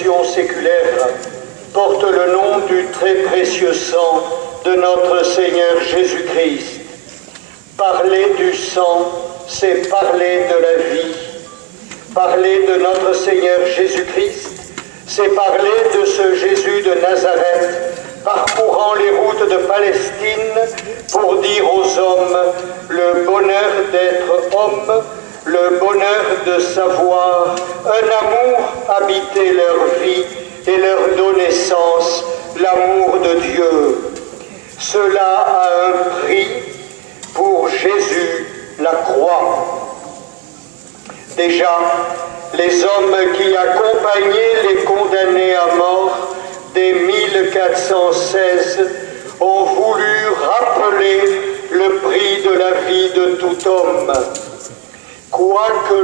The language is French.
confession séculaire porte le nom du très précieux sang de notre Seigneur Jésus-Christ. Parler du sang, c'est parler de la vie. Parler de notre Seigneur Jésus-Christ, c'est parler de ce Jésus de Nazareth, parcourant les routes de Palestine pour dire aux hommes le bonheur d'être homme, le bonheur de savoir un amour habiter leur vie et leur donner sens, l'amour de Dieu. Cela a un prix pour Jésus, la croix. Déjà, les hommes qui accompagnaient les condamnés à mort dès 1416 ont voulu rappeler le prix de la vie de tout homme. Quoique